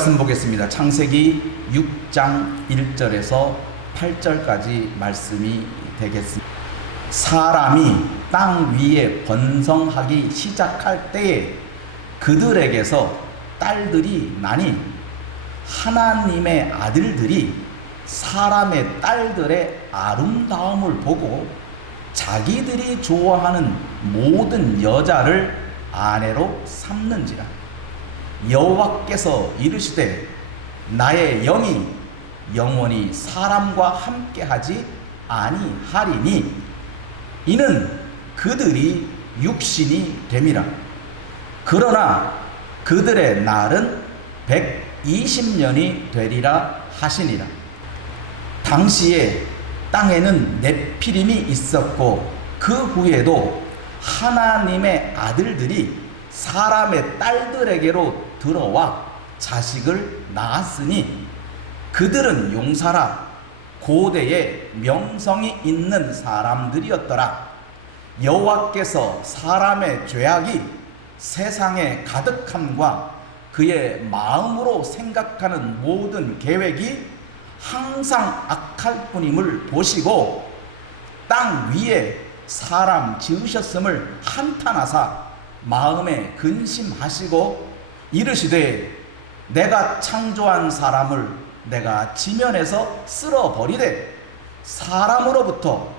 말씀 보겠습니다. 창세기 6장 1절에서 8절까지 말씀이 되겠습니다. 사람이 땅 위에 번성하기 시작할 때에 그들에게서 딸들이 나니 하나님의 아들들이 사람의 딸들의 아름다움을 보고 자기들이 좋아하는 모든 여자를 아내로 삼는지라. 여호와께서 이르시되 나의 영이 영원히 사람과 함께하지 아니하리니 이는 그들이 육신이 됨이라. 그러나 그들의 날은 120년이 되리라 하시니라. 당시에 땅에는 네피림이 있었고 그 후에도 하나님의 아들들이 사람의 딸들에게로 들어와 자식을 낳았으니 그들은 용사라 고대에 명성이 있는 사람들이었더라. 여호와께서 사람의 죄악이 세상에 가득함과 그의 마음으로 생각하는 모든 계획이 항상 악할 뿐임을 보시고 땅 위에 사람 지으셨음을 한탄하사 마음에 근심하시고 이르시되 내가 창조한 사람을 내가 지면에서 쓸어버리되 사람으로부터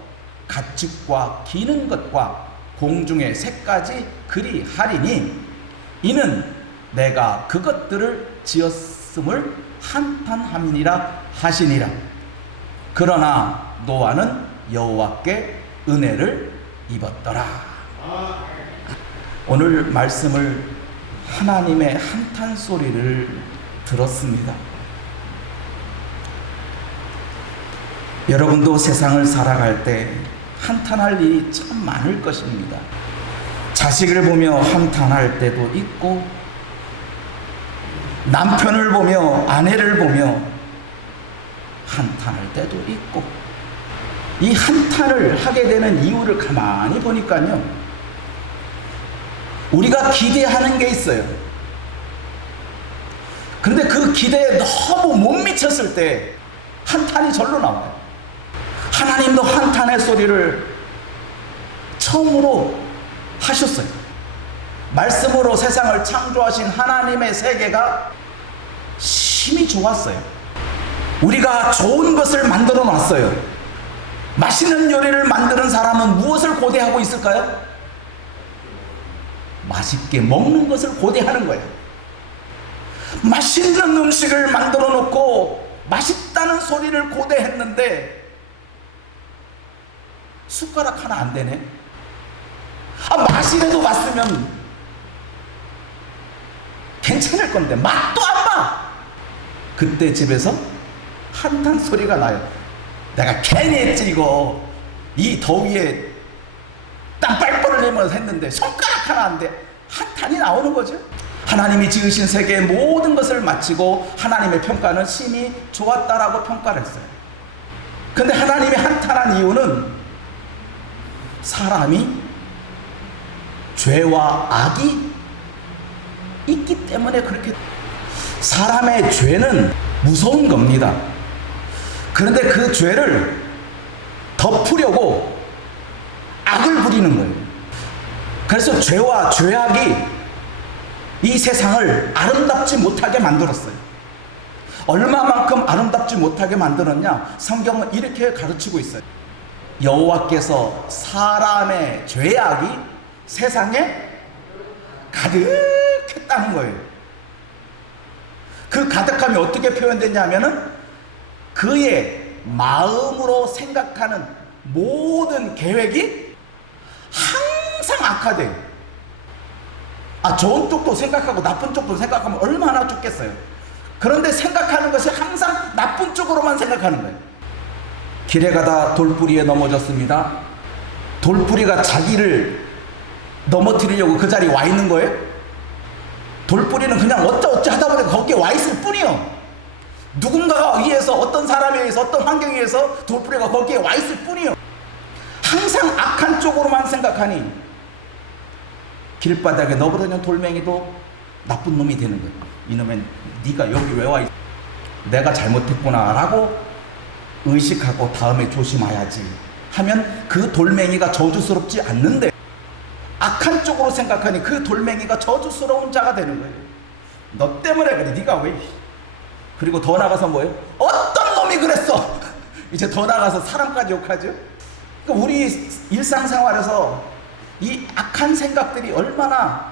가축과 기는 것과 공중의 새까지 그리하리니 이는 내가 그것들을 지었음을 한탄함이니라 하시니라. 그러나 노아는 여호와께 은혜를 입었더라. 오늘 말씀을 하나님의 한탄 소리를 들었습니다. 여러분도 세상을 살아갈 때 한탄할 일이 참 많을 것입니다. 자식을 보며 한탄할 때도 있고 남편을 보며 아내를 보며 한탄할 때도 있고 이 한탄을 하게 되는 이유를 가만히 보니까요, 우리가 기대하는 게 있어요. 그런데 그 기대에 너무 못 미쳤을 때 한탄이 절로 나와요. 하나님도 한탄의 소리를 처음으로 하셨어요. 말씀으로 세상을 창조하신 하나님의 세계가 심히 좋았어요. 우리가 좋은 것을 만들어 놨어요. 맛있는 요리를 만드는 사람은 무엇을 고대하고 있을까요? 맛있게 먹는 것을 고대하는 거예요. 맛있는 음식을 만들어 놓고 맛있다는 소리를 고대했는데 숟가락 하나 안 되네. 맛이라도 왔으면 괜찮을 건데 맛도 안 나. 그때 집에서 한탄 소리가 나요. 내가 괜히 했지 이거. 이 더위에 땀 뻘뻘 흘리면서 했는데 손가락 하나 안 돼. 한탄이 나오는 거죠. 하나님이 지으신 세계의 모든 것을 마치고 하나님의 평가는 심히 좋았다라고 평가를 했어요. 근데 하나님이 한탄한 이유는 사람이 죄와 악이 있기 때문에 그렇게. 사람의 죄는 무서운 겁니다. 그런데 그 죄를 덮으려고 악을 부리는 거예요. 그래서 죄와 죄악이 이 세상을 아름답지 못하게 만들었어요. 얼마만큼 아름답지 못하게 만들었냐? 성경은 이렇게 가르치고 있어요. 여호와께서 사람의 죄악이 세상에 가득했다는 거예요. 그 가득함이 어떻게 표현됐냐면은 그의 마음으로 생각하는 모든 계획이 항상 악화돼요. 좋은 쪽도 생각하고 나쁜 쪽도 생각하면 얼마나 좋겠어요. 그런데 생각하는 것이 항상 나쁜 쪽으로만 생각하는 거예요. 길에 가다 돌뿌리에 넘어졌습니다. 돌뿌리가 자기를 넘어뜨리려고 그 자리에 와 있는 거예요. 돌뿌리는 그냥 어쩌어쩌 하다 보니까 거기에 와 있을 뿐이요. 누군가가 위해서, 어떤 사람에 의해서, 어떤 환경에 의해서 돌뿌리가 거기에 와 있을 뿐이요. 항상 악한 쪽으로만 생각하니 길바닥에 너부러진 돌멩이도 나쁜 놈이 되는 거예요. 이놈은 네가 여기 왜 와? 내가 잘못했구나 라고 의식하고 다음에 조심해야지 하면 그 돌멩이가 저주스럽지 않는데, 악한 쪽으로 생각하니 그 돌멩이가 저주스러운 자가 되는 거예요. 너 때문에 그래. 네가 왜? 그리고 더 나가서 뭐예요? 어떤 놈이 그랬어? 이제 더 나가서 사람까지 욕하죠. 그러니까 우리 일상생활에서 이 악한 생각들이 얼마나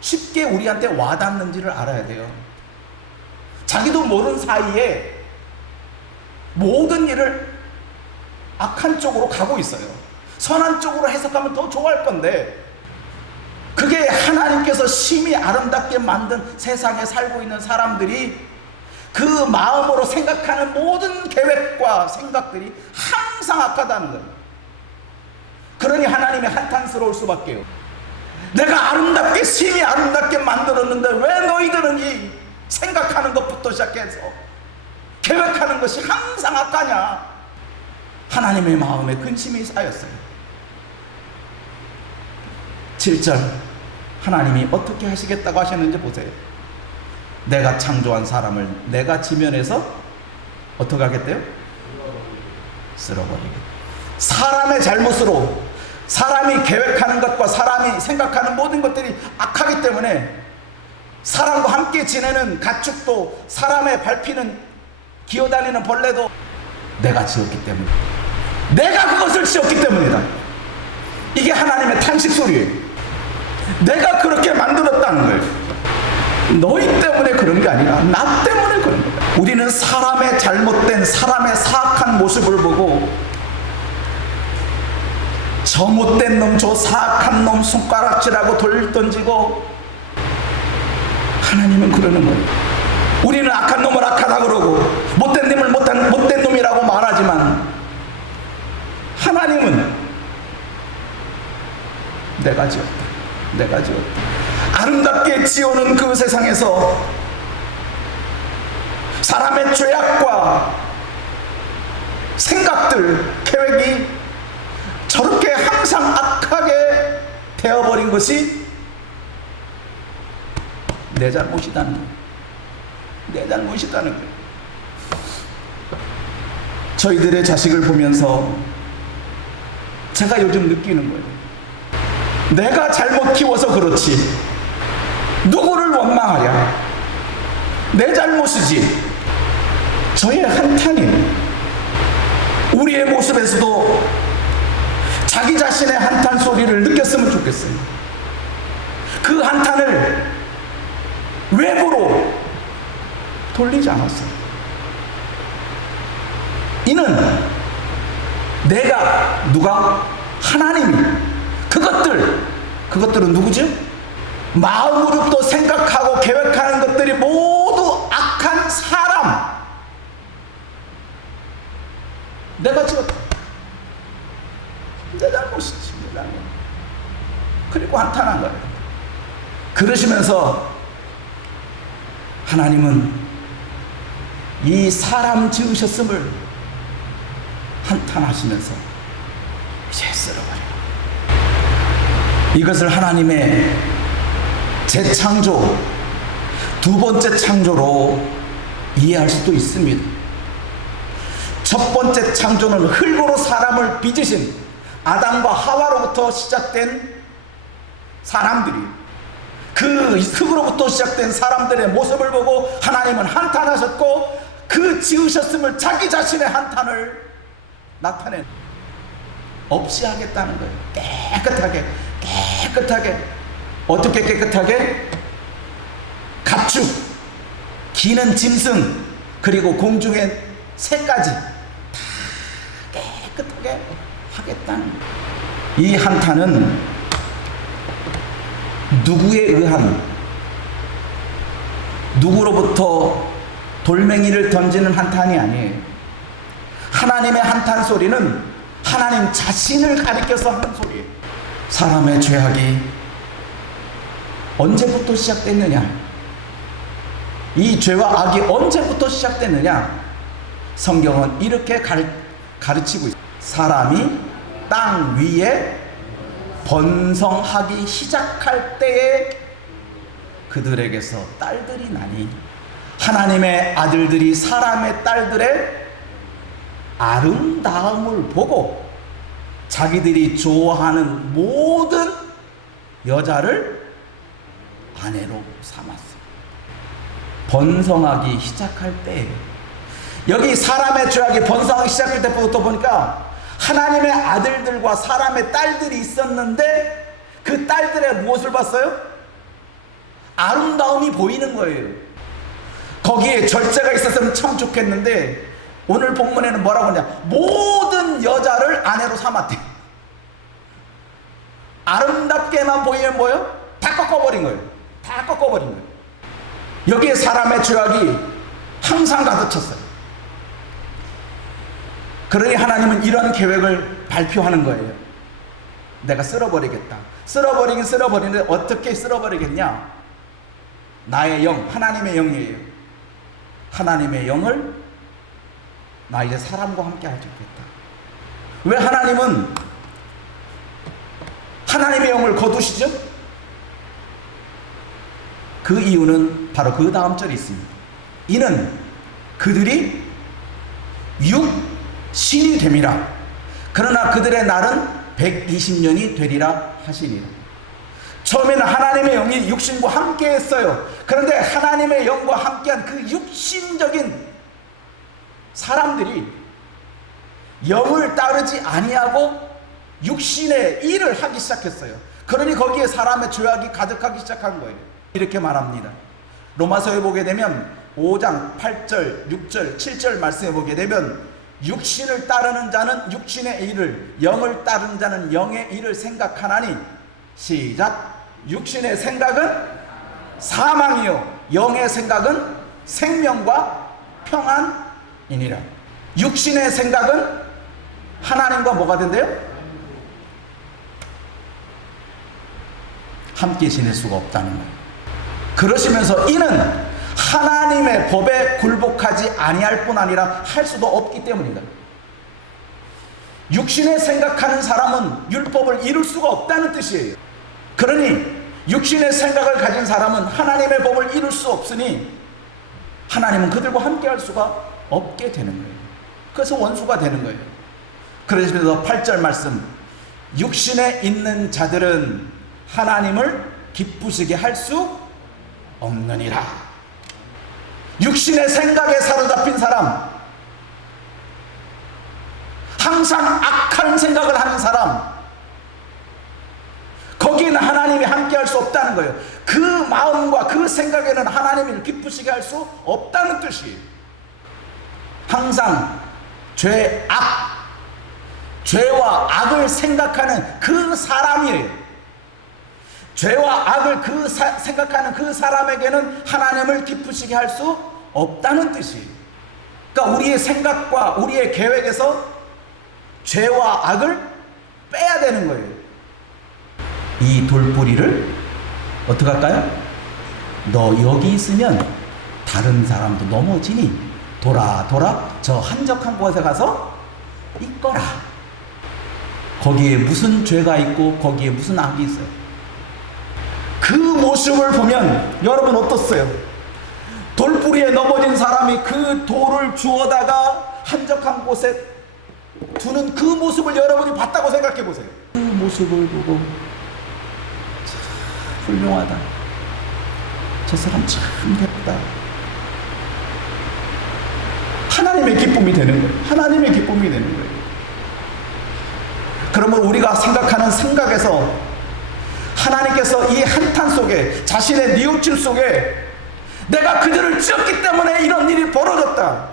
쉽게 우리한테 와닿는지를 알아야 돼요. 자기도 모르는 사이에 모든 일을 악한 쪽으로 가고 있어요. 선한 쪽으로 해석하면 더 좋아할 건데, 그게 하나님께서 심히 아름답게 만든 세상에 살고 있는 사람들이 그 마음으로 생각하는 모든 계획과 생각들이 항상 악하다는 거예요. 그러니 하나님이 한탄스러울 수밖에요. 내가 아름답게 심히 아름답게 만들었는데 왜 너희들은 이 생각하는 것부터 시작해서 계획하는 것이 항상 악하냐. 하나님의 마음에 근심이 쌓였어요. 7절 하나님이 어떻게 하시겠다고 하셨는지 보세요. 내가 창조한 사람을 내가 지면에서 어떻게 하겠대요? 쓸어버리겠다. 사람의 잘못으로 사람이 계획하는 것과 사람이 생각하는 모든 것들이 악하기 때문에 사람과 함께 지내는 가축도 사람의 밟히는 기어다니는 벌레도 내가 지었기 때문에, 내가 그것을 지었기 때문이다. 이게 하나님의 탄식 소리예요. 내가 그렇게 만들었다는 거예요. 너희 때문에 그런 게 아니라 나 때문에 그런 거야. 우리는 사람의 잘못된, 사람의 사악한 모습을 보고 저 못된 놈, 저 사악한 놈 손가락질하고 돌 던지고, 하나님은 그러는 거예요. 우리는 악한 놈을 악하다 그러고 못된 놈을 못된 놈이라고 말하지만, 하나님은 내가 지었다, 내가 지었다. 아름답게 지어놓은 그 세상에서 사람의 죄악과 생각들, 계획이 저렇게 항상 악하게 되어버린 것이 내 잘못이다는 거예요. 내 잘못이다는 거예요. 저희들의 자식을 보면서 제가 요즘 느끼는 거예요. 내가 잘못 키워서 그렇지 누구를 원망하랴. 내 잘못이지. 저의 한탄이 우리의 모습에서도 자기 자신의 한탄 소리를 느꼈으면 좋겠어요. 그 한탄을 외부로 돌리지 않았어요. 이는 내가, 누가? 하나님이 그것들은 누구죠? 마음으로부터 생각하고 계획하는 것들이 모두 악한 사람, 내가 지었다. 내 잘못이지. 그리고 한탄한 거예요. 그러시면서 하나님은 이 사람 지으셨음을 한탄하시면서 이제 쓸어버려요. 이것을 하나님의 재창조, 두 번째 창조로 이해할 수도 있습니다. 첫 번째 창조는 흙으로 사람을 빚으신 아담과 하와로부터 시작된 사람들이, 그 흙으로부터 시작된 사람들의 모습을 보고 하나님은 한탄하셨고, 그 지으셨음을 자기 자신의 한탄을 나타내 없이 하겠다는 거예요. 깨끗하게. 어떻게 깨끗하게? 가축, 기는 짐승, 그리고 공중의 새까지 다 깨끗하게 하겠다는 거예요. 이 한탄은 누구에 의한, 누구로부터 돌멩이를 던지는 한탄이 아니에요. 하나님의 한탄 소리는 하나님 자신을 가리켜서 하는 소리예요. 사람의 죄악이 언제부터 시작됐느냐? 이 죄와 악이 언제부터 시작됐느냐? 성경은 이렇게 가르치고 있어요. 사람이 땅 위에 번성하기 시작할 그들에게서 딸들이 나니 하나님의 아들들이 사람의 딸들의 아름다움을 보고 자기들이 좋아하는 모든 여자를 아내로 삼았어요. 번성하기 시작할 때예요. 여기 사람의 죄악이 번성하기 시작할 때부터 보니까 하나님의 아들들과 사람의 딸들이 있었는데 그 딸들의 무엇을 봤어요? 아름다움이 보이는 거예요. 거기에 절제가 있었으면 참 좋겠는데 오늘 본문에는 뭐라고 하냐? 모든 여자를 아내로 삼았대. 아름답게만 보이면 뭐예요? 다 꺾어버린 거예요. 다 꺾어버린 거예요. 여기에 사람의 죄악이 항상 가득 찼어요. 그러니 하나님은 이런 계획을 발표하는 거예요. 내가 쓸어버리겠다. 쓸어버리긴 쓸어버리는데 어떻게 쓸어버리겠냐? 나의 영, 하나님의 영이에요. 하나님의 영을 나 이제 사람과 함께 해주겠다. 왜 하나님은 하나님의 영을 거두시죠? 그 이유는 바로 그 다음 절에 있습니다. 이는 그들이 육신이 됨이라. 그러나 그들의 날은 120년이 되리라 하시니라. 처음에는 하나님의 영이 육신과 함께 했어요. 그런데 하나님의 영과 함께한 그 육신적인 사람들이 영을 따르지 아니하고 육신의 일을 하기 시작했어요. 그러니 거기에 사람의 죄악이 가득하기 시작한 거예요. 이렇게 말합니다. 로마서에 보게 되면 5장 8절 6절 7절 말씀에 보게 되면 육신을 따르는 자는 육신의 일을, 영을 따르는 자는 영의 일을 생각하나니, 시작. 육신의 생각은 사망이요 영의 생각은 생명과 평안이니라. 육신의 생각은 하나님과 뭐가 된대요? 함께 지낼 수가 없다는 거예요. 그러시면서 이는 하나님의 법에 굴복하지 아니할 뿐 아니라 할 수도 없기 때문이다. 육신에 생각하는 사람은 율법을 이룰 수가 없다는 뜻이에요. 그러니 육신의 생각을 가진 사람은 하나님의 법을 이룰 수 없으니 하나님은 그들과 함께 할 수가 없게 되는 거예요. 그래서 원수가 되는 거예요. 그러시면서 8절 말씀, 육신에 있는 자들은 하나님을 기쁘시게 할 수 없느니라. 육신의 생각에 사로잡힌 사람, 항상 악한 생각을 하는 사람, 거기에는 하나님이 함께 할 수 없다는 거예요. 그 마음과 그 생각에는 하나님을 기쁘시게 할 수 없다는 뜻이에요. 항상 죄와 악을 생각하는 그 사람이에요. 죄와 악을 생각하는 그 사람에게는 하나님을 기쁘시게 할 수 없다는 뜻이에요. 그러니까 우리의 생각과 우리의 계획에서 죄와 악을 빼야 되는 거예요. 이 돌뿌리를 어떻게 할까요? 너 여기 있으면 다른 사람도 넘어지니 돌아 저 한적한 곳에 가서 있거라. 거기에 무슨 죄가 있고 거기에 무슨 악이 있어요. 그 모습을 보면 여러분 어떻어요? 돌뿌리에 넘어진 사람이 그 돌을 주워다가 한적한 곳에 두는 그 모습을 여러분이 봤다고 생각해 보세요. 그 모습을 보고 참 훌륭하다, 저 사람 참 예쁘다, 하나님의 기쁨이 되는 거예요. 하나님의 기쁨이 되는 거예요. 그러면 우리가 생각하는 생각에서 하나님께서 이 한탄 속에, 자신의 뉘우침 속에 내가 그들을 지었기 때문에 이런 일이 벌어졌다,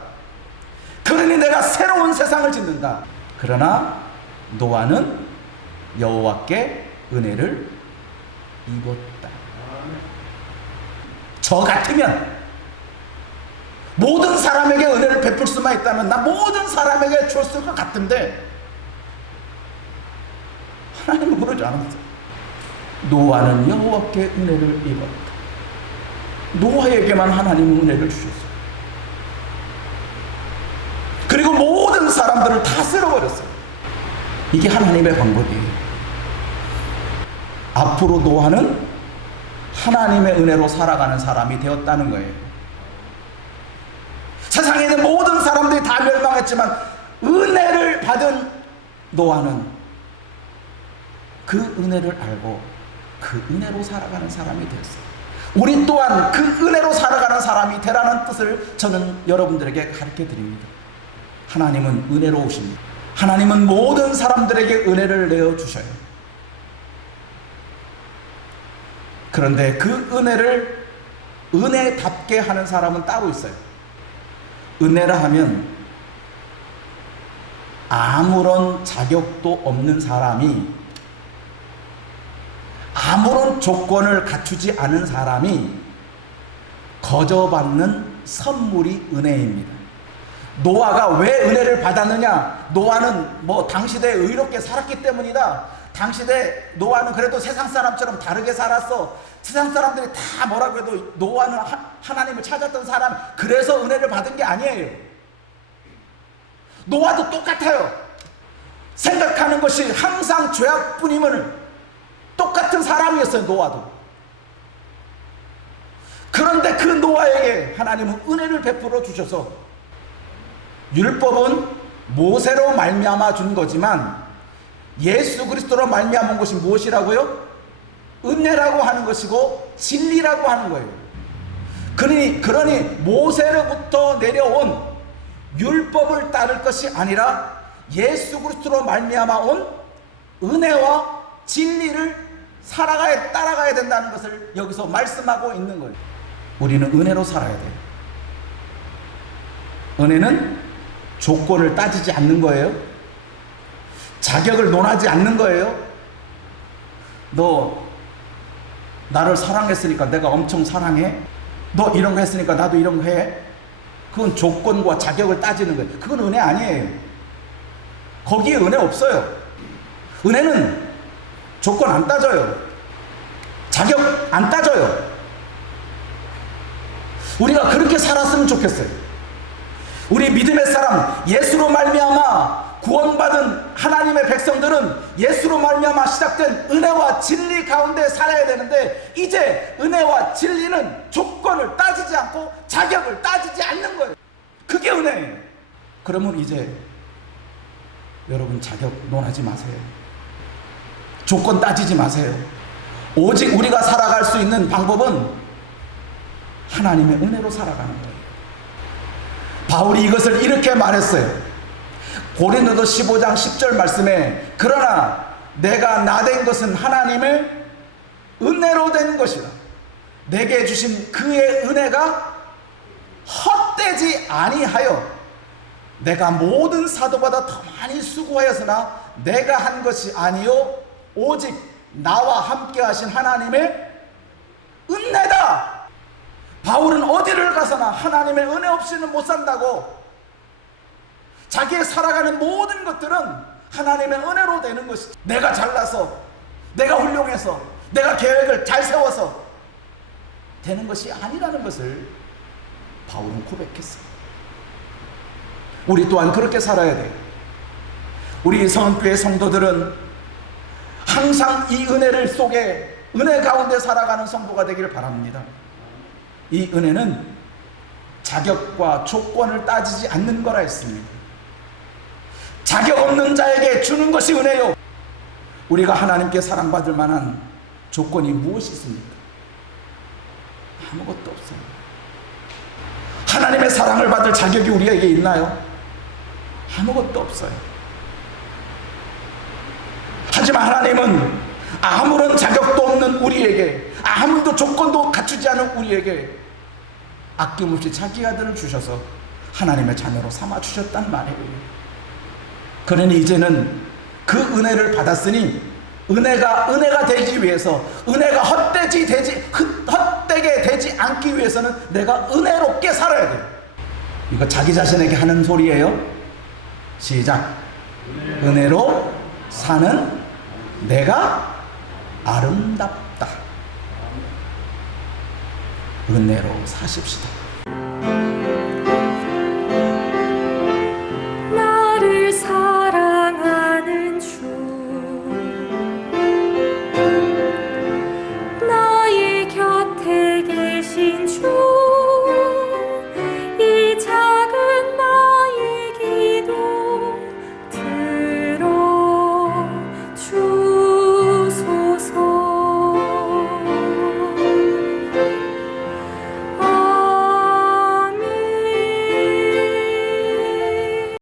그러니 내가 새로운 세상을 짓는다. 그러나 노아는 여호와께 은혜를 입었다. 저 같으면 모든 사람에게 은혜를 베풀 수만 있다면 나 모든 사람에게 줬을 것 같은데 하나님은 그러지 않았어요. 노아는 여호와께 은혜를 입었다. 노아에게만 하나님은 은혜를 주셨어요. 그리고 모든 사람들을 다 쓸어버렸어요. 이게 하나님의 방법이에요. 앞으로 노아는 하나님의 은혜로 살아가는 사람이 되었다는 거예요. 세상에 있는 모든 사람들이 다 멸망했지만 은혜를 받은 노아는 그 은혜를 알고 그 은혜로 살아가는 사람이 되었어요. 우리 또한 그 은혜로 살아가는 사람이 되라는 뜻을 저는 여러분들에게 가르쳐 드립니다. 하나님은 은혜로우십니다. 하나님은 모든 사람들에게 은혜를 내어주셔요. 그런데 그 은혜를 은혜답게 하는 사람은 따로 있어요. 은혜라 하면 아무런 자격도 없는 사람이, 아무런 조건을 갖추지 않은 사람이 거저받는 선물이 은혜입니다. 노아가 왜 은혜를 받았느냐? 노아는 당시대에 의롭게 살았기 때문이다. 당시대 노아는 그래도 세상 사람처럼 다르게 살았어. 세상 사람들이 다 뭐라고 해도 노아는 하나님을 찾았던 사람, 그래서 은혜를 받은 게 아니에요. 노아도 똑같아요. 생각하는 것이 항상 죄악뿐임을 똑같은 사람이었어요. 노아도. 그런데 그 노아에게 하나님은 은혜를 베풀어 주셔서, 율법은 모세로 말미암아 준 거지만 예수 그리스도로 말미암은 것이 무엇이라고요? 은혜라고 하는 것이고 진리라고 하는 거예요. 그러니 모세로부터 내려온 율법을 따를 것이 아니라 예수 그리스도로 말미암아 온 은혜와 진리를 따라가야 된다는 것을 여기서 말씀하고 있는 거예요. 우리는 은혜로 살아야 돼요. 은혜는 조건을 따지지 않는 거예요. 자격을 논하지 않는 거예요. 너 나를 사랑했으니까 내가 엄청 사랑해? 너 이런 거 했으니까 나도 이런 거 해? 그건 조건과 자격을 따지는 거예요. 그건 은혜 아니에요. 거기에 은혜 없어요. 은혜는 조건 안 따져요. 자격 안 따져요. 우리가 그렇게 살았으면 좋겠어요. 우리 믿음의 사람, 예수로 말미암아 구원받은 하나님의 백성들은 예수로 말미암아 시작된 은혜와 진리 가운데 살아야 되는데, 이제 은혜와 진리는 조건을 따지지 않고 자격을 따지지 않는 거예요. 그게 은혜예요. 그러면 이제 여러분 자격 논하지 마세요. 조건 따지지 마세요. 오직 우리가 살아갈 수 있는 방법은 하나님의 은혜로 살아가는 거예요. 바울이 이것을 이렇게 말했어요. 고린도서 15장 10절 말씀에, 그러나 내가 나된 것은 하나님의 은혜로 된 것이라. 내게 주신 그의 은혜가 헛되지 아니하여 내가 모든 사도보다 더 많이 수고하였으나 내가 한 것이 아니요 오직 나와 함께 하신 하나님의 은혜다. 바울은 어디를 가서나 하나님의 은혜 없이는 못 산다고, 자기의 살아가는 모든 것들은 하나님의 은혜로 되는 것이지, 내가 잘나서, 내가 훌륭해서, 내가 계획을 잘 세워서 되는 것이 아니라는 것을 바울은 고백했어요. 우리 또한 그렇게 살아야 돼요. 우리 성교회 성도들은 항상 이 은혜를 속에, 은혜 가운데 살아가는 성도가 되기를 바랍니다. 이 은혜는 자격과 조건을 따지지 않는 거라 했습니다. 자격 없는 자에게 주는 것이 은혜요. 우리가 하나님께 사랑받을 만한 조건이 무엇이 있습니까? 아무것도 없어요. 하나님의 사랑을 받을 자격이 우리에게 있나요? 아무것도 없어요. 하지만 하나님은 아무런 자격도 없는 우리에게, 아무도 조건도 갖추지 않은 우리에게 아낌없이 자기 아들을 주셔서 하나님의 자녀로 삼아 주셨단 말이에요. 그러니 이제는 그 은혜를 받았으니 은혜가 되기 위해서, 은혜가 헛되게 되지 않기 위해서는 내가 은혜롭게 살아야 돼요. 이거 자기 자신에게 하는 소리예요. 시작. 은혜로 사는 내가 아름답다. 은혜로 사십시다.